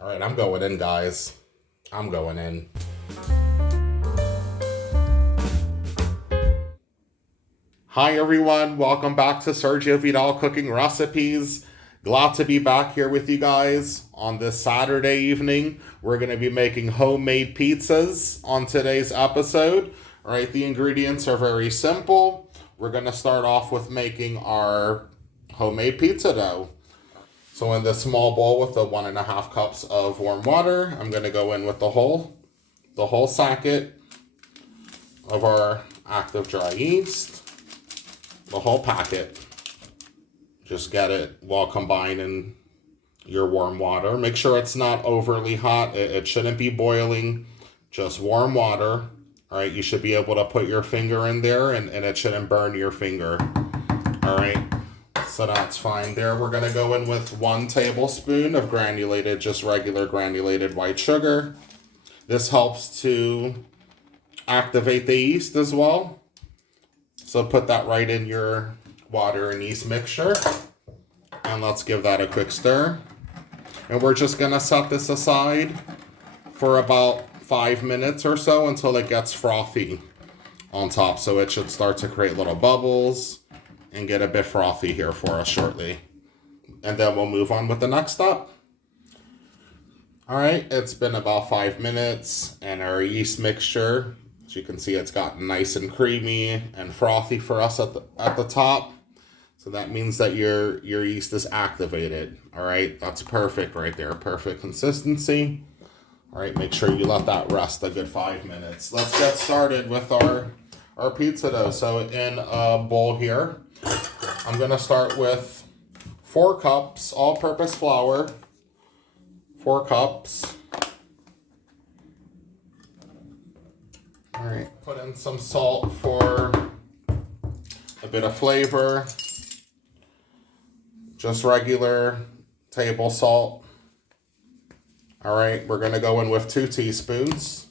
All right, I'm going in, guys. I'm going in. Hi, everyone. Welcome back to Sergio Vidal Cooking Recipes. Glad to be back here with you guys on this Saturday evening. We're going to be making homemade pizzas on today's episode. All right, the ingredients are very simple. We're going to start off with making our homemade pizza dough. So in this small bowl with the 1.5 cups of warm water, I'm going to go in with the whole sacket of our active dry yeast, the whole packet. Just get it well combined in your warm water. Make sure it's not overly hot. It shouldn't be boiling, just warm water. All right, you should be able to put your finger in there and it shouldn't burn your finger. All right. So that's fine there. We're going to go in with 1 tablespoon of granulated, just regular granulated white sugar. This helps to activate the yeast as well. So put that right in your water and yeast mixture. And let's give that a quick stir. And we're just going to set this aside for about 5 minutes or so until it gets frothy on top. So it should start to create little bubbles and get a bit frothy here for us shortly. And then we'll move on with the next step. All right, it's been about 5 minutes and our yeast mixture, as you can see, it's gotten nice and creamy and frothy for us at the top. So that means that your yeast is activated. All right, that's perfect right there, perfect consistency. All right, make sure you let that rest a good 5 minutes. Let's get started with our pizza dough. So in a bowl here, I'm going to start with 4 cups all-purpose flour, 4 cups. All right, put in some salt for a bit of flavor, just regular table salt. All right, we're going to go in with 2 teaspoons.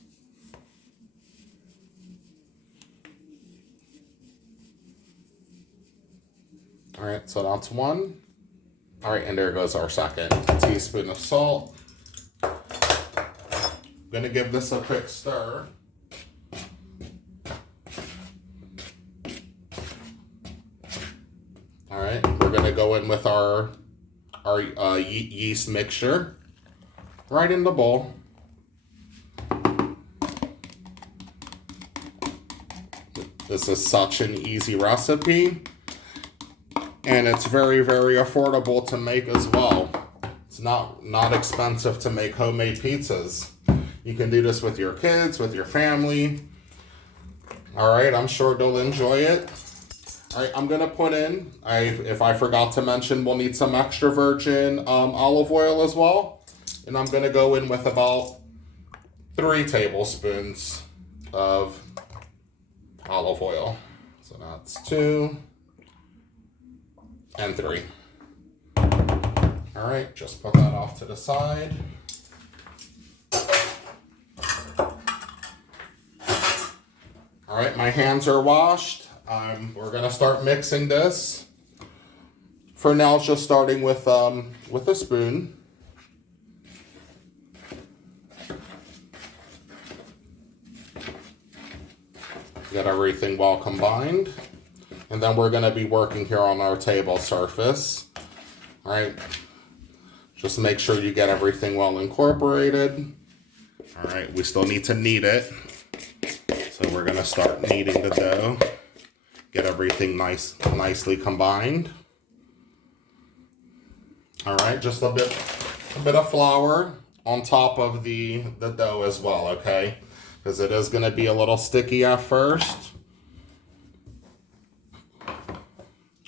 All right, so that's 1. All right, and there goes our second teaspoon of salt. I'm gonna give this a quick stir. All right, we're gonna go in with our yeast mixture right in the bowl. This is such an easy recipe. And it's very, very affordable to make as well. It's not expensive to make homemade pizzas. You can do this with your kids, with your family. All right, I'm sure they'll enjoy it. All right, I'm gonna put in, if I forgot to mention, we'll need some extra virgin olive oil as well. And I'm gonna go in with about 3 tablespoons of olive oil. So that's 2. And 3. All right, just put that off to the side. All right, my hands are washed. We're gonna start mixing this. For now, just starting with a spoon. Get everything well combined. And then we're going to be working here on our table surface. All right. Just make sure you get everything well incorporated. All right. We still need to knead it. So we're going to start kneading the dough. Get everything nicely combined. All right. Just a bit of flour on top of the dough as well, okay? Because it is going to be a little sticky at first.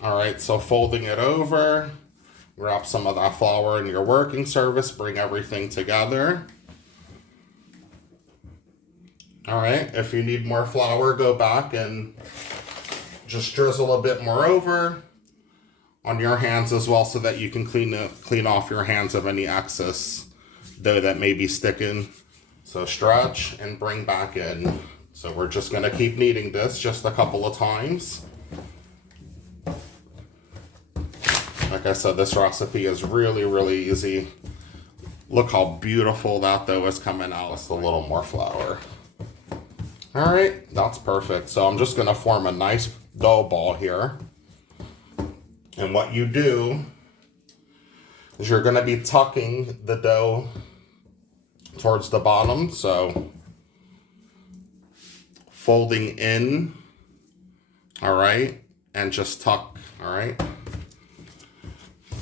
All right, so folding it over, wrap some of that flour in your working surface, bring everything together. All right, if you need more flour, go back and just drizzle a bit more over on your hands as well so that you can clean off your hands of any excess dough that may be sticking. So stretch and bring back in. So we're just gonna keep kneading this just a couple of times. Like I said, this recipe is really, really easy. Look how beautiful that dough is coming out. Just a little more flour. All right, that's perfect. So I'm just gonna form a nice dough ball here. And what you do is you're gonna be tucking the dough towards the bottom. So folding in, all right, and just tuck, all right?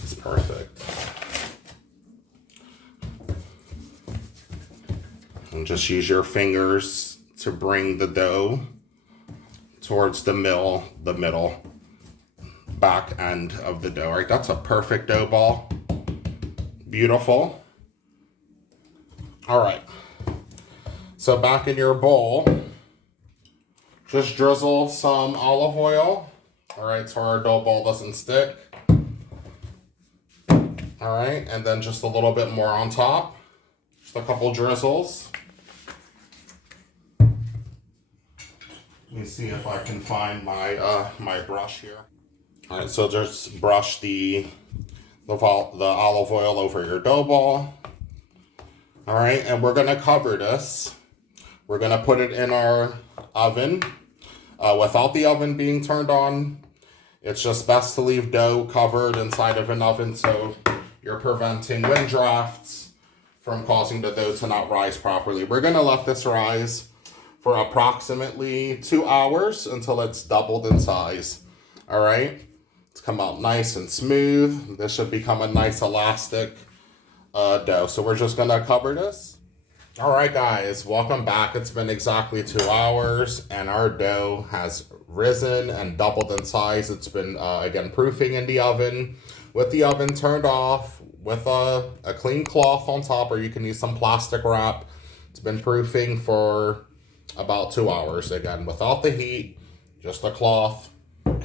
It's perfect. And just use your fingers to bring the dough towards the middle back end of the dough, right? That's a perfect dough ball. Beautiful. All right. So back in your bowl, just drizzle some olive oil, all right, so our dough ball doesn't stick. All right, and then just a little bit more on top, just a couple drizzles. Let me see if I can find my my brush here. All right, so just brush the olive oil over your dough ball. All right, and we're gonna cover this. We're gonna put it in our oven without the oven being turned on. It's just best to leave dough covered inside of an oven so you're preventing wind drafts from causing the dough to not rise properly. We're gonna let this rise for approximately 2 hours until it's doubled in size. All right, it's come out nice and smooth. This should become a nice elastic dough. So we're just gonna cover this. All right, guys, welcome back. It's been exactly 2 hours and our dough has risen and doubled in size. It's been, again, proofing in the oven with the oven turned off with a clean cloth on top, or you can use some plastic wrap. It's been proofing for about 2 hours, again, without the heat, just a cloth.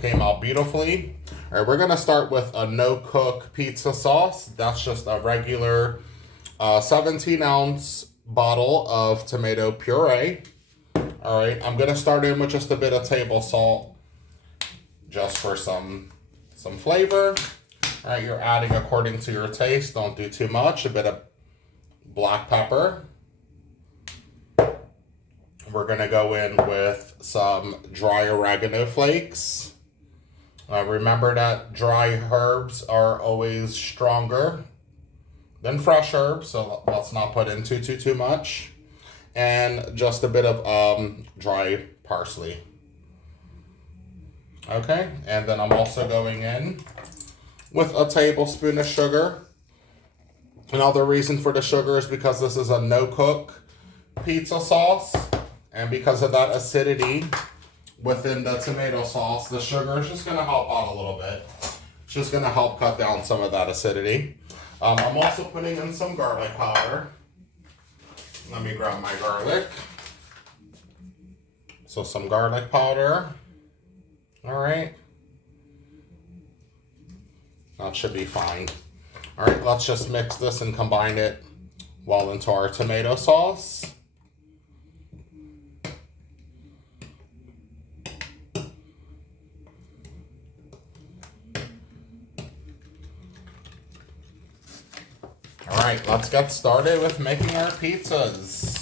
Came out beautifully. All right, we're gonna start with a no-cook pizza sauce. That's just a regular 17-ounce bottle of tomato puree. All right, I'm gonna start in with just a bit of table salt, just for some flavor. All right, you're adding according to your taste. Don't do too much. A bit of black pepper. We're gonna go in with some dry oregano flakes. Remember that dry herbs are always stronger than fresh herbs, so let's not put in too much. And just a bit of dry parsley. Okay, and then I'm also going in with a tablespoon of sugar. Another reason for the sugar is because this is a no-cook pizza sauce. And because of that acidity within the tomato sauce, the sugar is just going to help out a little bit. It's just going to help cut down some of that acidity. I'm also putting in some garlic powder. Let me grab my garlic. So some garlic powder. All right. That should be fine. All right, let's just mix this and combine it well into our tomato sauce. All right, let's get started with making our pizzas.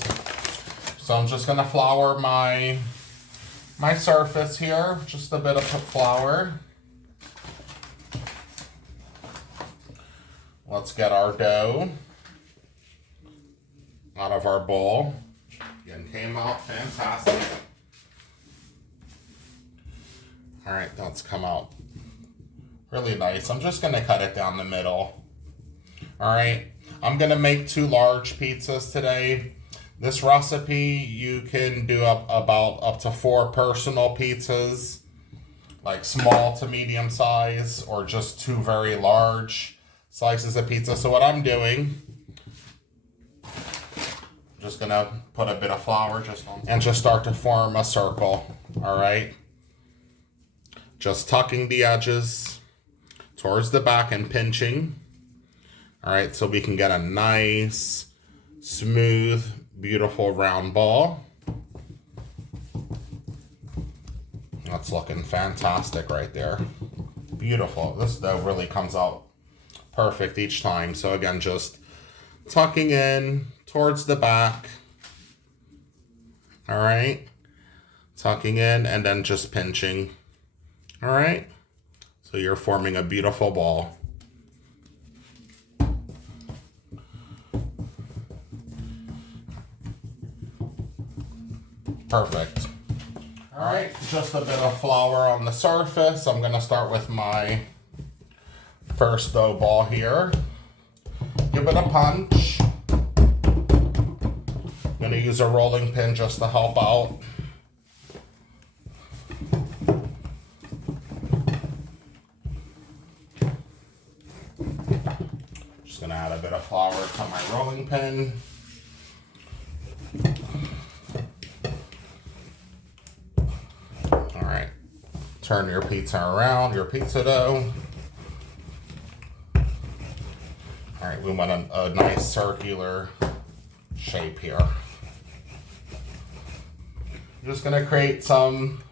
So I'm just gonna flour my surface here, just a bit of flour. Let's get our dough out of our bowl. Again, came out fantastic. All right, that's come out really nice. I'm just gonna cut it down the middle. All right, I'm gonna make 2 large pizzas today. This recipe, you can do about up to 4 personal pizzas, like small to medium size, or just 2 very large slices of pizza. So what I'm doing, just gonna put a bit of flour and just start to form a circle. All right, just tucking the edges towards the back and pinching. All right, so we can get a nice, smooth, beautiful round ball. That's looking fantastic right there. Beautiful. This dough really comes out perfect each time. So again, just tucking in towards the back. All right. Tucking in and then just pinching. All right. So you're forming a beautiful ball. Perfect. All right, just a bit of flour on the surface. I'm gonna start with my first dough ball here. Give it a punch. I'm gonna use a rolling pin just to help out. Just gonna add a bit of flour to my rolling pin. All right, turn your pizza around, your pizza dough. All right, we want a nice circular shape here. I'm just gonna create some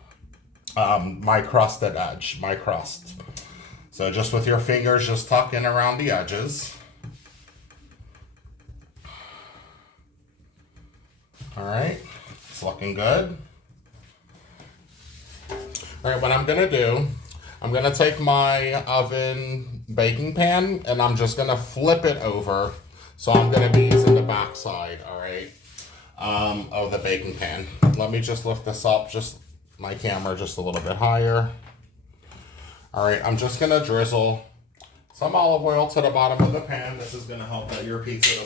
my crusted edge, my crust. So just with your fingers, just tuck in around the edges. All right, it's looking good. All right, what I'm gonna do, I'm gonna take my oven baking pan and I'm just gonna flip it over. So I'm gonna be using the back side, all right, of the baking pan. Let me just lift this up, just my camera just a little bit higher. All right, I'm just gonna drizzle some olive oil to the bottom of the pan. This is gonna help that your pizza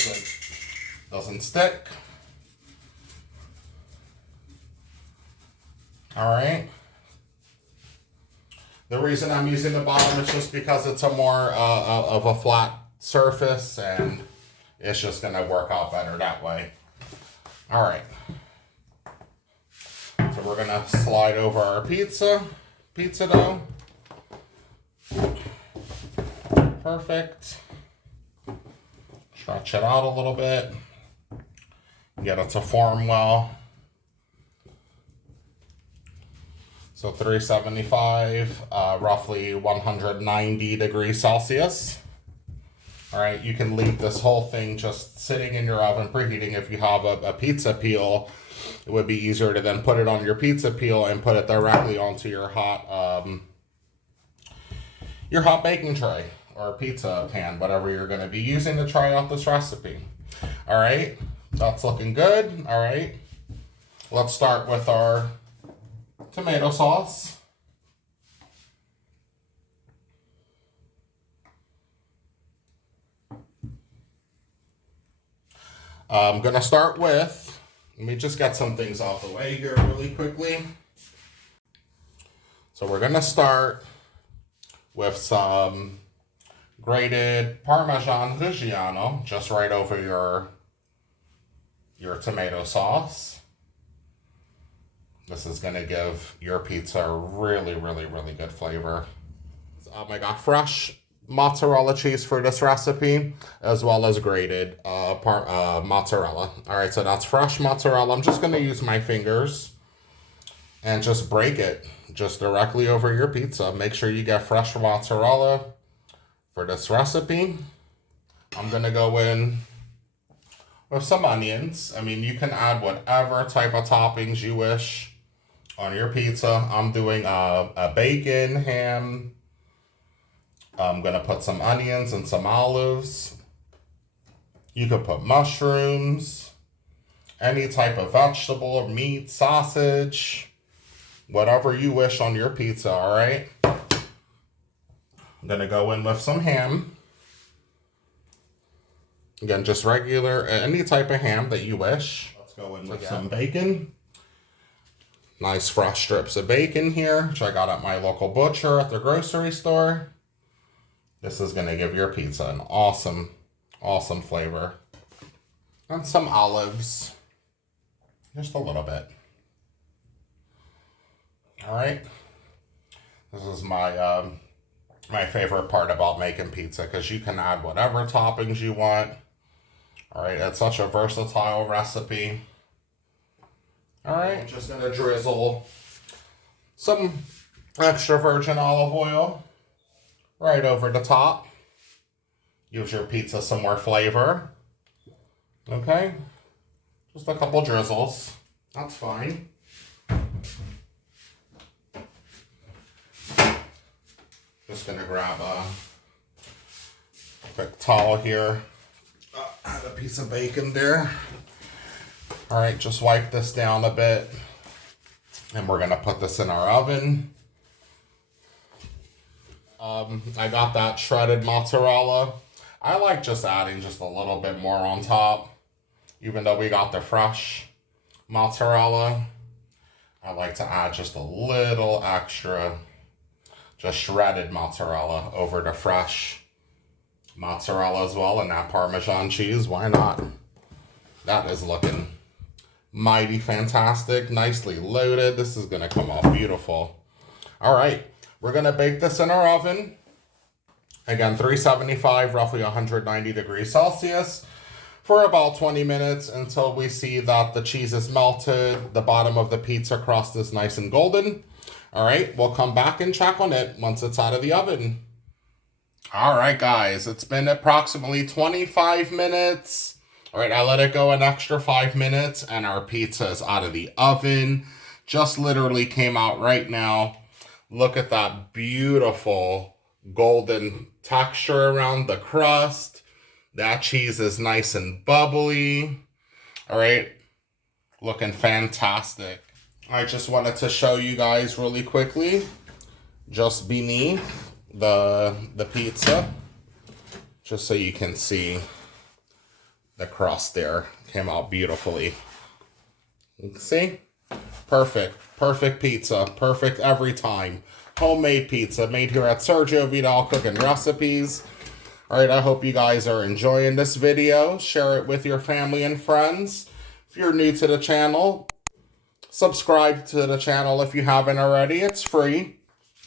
doesn't stick. All right. The reason I'm using the bottom is just because it's a more of a flat surface and it's just gonna work out better that way. All right. So we're gonna slide over our pizza dough. Perfect. Stretch it out a little bit. Get it to form well. So 375, roughly 190 degrees Celsius. All right, you can leave this whole thing just sitting in your oven preheating. If you have a pizza peel, it would be easier to then put it on your pizza peel and put it directly onto your hot baking tray or pizza pan, whatever you're gonna be using to try out this recipe. All right, that's looking good. All right, let's start with our tomato sauce. I'm gonna start with, let me just get some things out the way here really quickly. So we're gonna start with some grated Parmesan Reggiano, just right over your tomato sauce. This is gonna give your pizza a really, really, really good flavor. I got fresh mozzarella cheese for this recipe, as well as grated mozzarella. All right, so that's fresh mozzarella. I'm just gonna use my fingers and just break it just directly over your pizza. Make sure you get fresh mozzarella for this recipe. I'm gonna go in with some onions. I mean, you can add whatever type of toppings you wish on your pizza. I'm doing a bacon, ham. I'm gonna put some onions and some olives. You could put mushrooms, any type of vegetable, meat, sausage, whatever you wish on your pizza, all right? I'm gonna go in with some ham. Again, just regular, any type of ham that you wish. Let's go in with some bacon. Nice fresh strips of bacon here, which I got at my local butcher at the grocery store. This is gonna give your pizza an awesome, awesome flavor. And some olives, just a little bit. All right, this is my my favorite part about making pizza, because you can add whatever toppings you want. All right, it's such a versatile recipe. All right, I'm just gonna drizzle some extra virgin olive oil right over the top. Gives your pizza some more flavor. Okay, just a couple drizzles. That's fine. Just gonna grab a quick towel here. Add a piece of bacon there. All right, just wipe this down a bit. And we're gonna put this in our oven. I got that shredded mozzarella. I like just adding just a little bit more on top. Even though we got the fresh mozzarella, I like to add just a little extra, just shredded mozzarella over the fresh mozzarella as well, and that Parmesan cheese. Why not? That is looking mighty fantastic, nicely loaded. This is gonna come out beautiful. All right, we're gonna bake this in our oven. Again, 375, roughly 190 degrees Celsius, for about 20 minutes until we see that the cheese is melted, the bottom of the pizza crust is nice and golden. All right, we'll come back and check on it once it's out of the oven. All right, guys, it's been approximately 25 minutes. All right, I let it go an extra 5 minutes, and our pizza is out of the oven. Just literally came out right now. Look at that beautiful golden texture around the crust. That cheese is nice and bubbly. All right, looking fantastic. I just wanted to show you guys really quickly, just beneath the pizza, just so you can see the crust there. Came out beautifully. You can see? Perfect pizza. Perfect every time. Homemade pizza made here at Sergio Vidal Cooking Recipes. All right, I hope you guys are enjoying this video. Share it with your family and friends. If you're new to the channel, subscribe to the channel if you haven't already. It's free.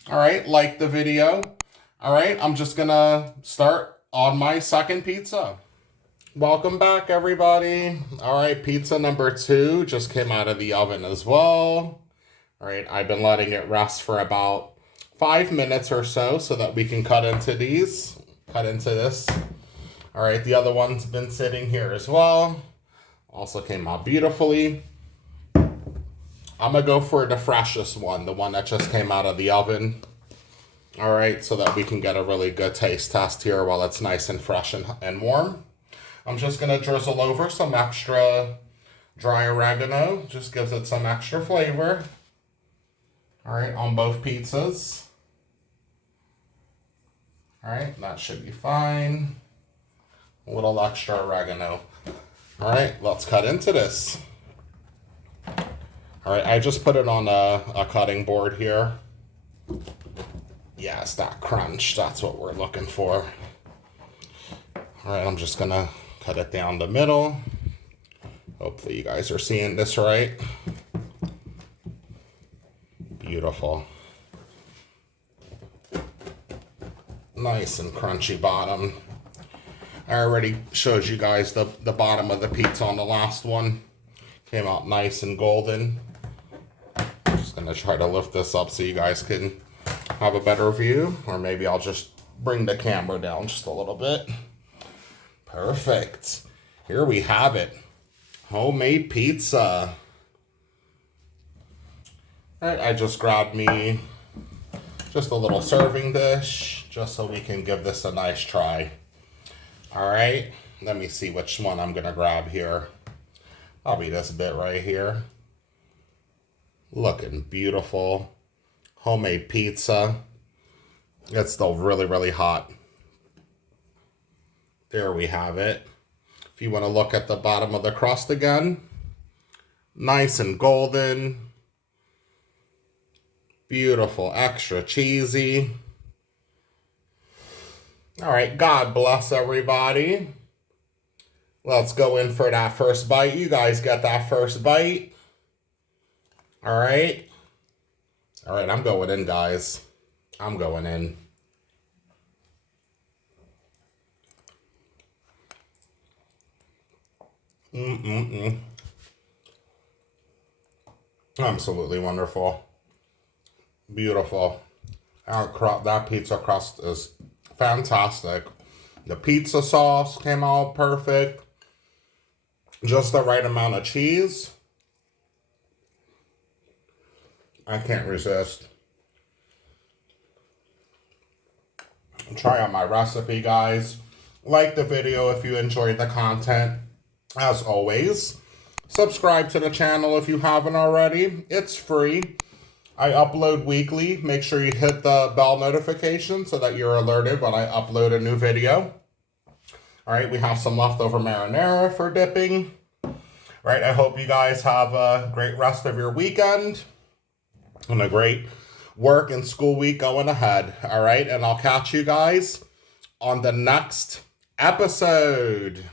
All right, like the video. All right, I'm just gonna start on my second pizza. Welcome back, everybody. All right, pizza number 2 just came out of the oven as well. All right, I've been letting it rest for about 5 minutes or so that we can cut into this. All right, the other one's been sitting here as well. Also came out beautifully. I'm gonna go for the freshest one, the one that just came out of the oven. All right, so that we can get a really good taste test here while it's nice and fresh and warm. I'm just gonna drizzle over some extra dry oregano. Just gives it some extra flavor. All right, on both pizzas. All right, that should be fine. A little extra oregano. All right, let's cut into this. All right, I just put it on a cutting board here. Yes, that crunch, that's what we're looking for. All right, I'm just gonna cut it down the middle. Hopefully you guys are seeing this right. Beautiful. Nice and crunchy bottom. I already showed you guys the bottom of the pizza on the last one. Came out nice and golden. I'm just gonna try to lift this up so you guys can have a better view, or maybe I'll just bring the camera down just a little bit. Perfect. Here we have it. Homemade pizza. All right, I just grabbed me just a little serving dish just so we can give this a nice try. All right, let me see which one I'm gonna grab here. Probably this bit right here. Looking beautiful. Homemade pizza. It's still really, really hot. There we have it. If you want to look at the bottom of the crust again, nice and golden. Beautiful, extra cheesy. All right, God bless everybody. Let's go in for that first bite. You guys get that first bite. All right. All right, I'm going in, guys. I'm going in. Absolutely wonderful. Beautiful. That pizza crust is fantastic. The pizza sauce came out perfect. Just the right amount of cheese. I can't resist. Try out my recipe, guys. Like the video if you enjoyed the content. As always, subscribe to the channel if you haven't already. It's free. I upload weekly. Make sure you hit the bell notification so that you're alerted when I upload a new video. All right, we have some leftover marinara for dipping. All right, I hope you guys have a great rest of your weekend and a great work and school week going ahead. All right, and I'll catch you guys on the next episode.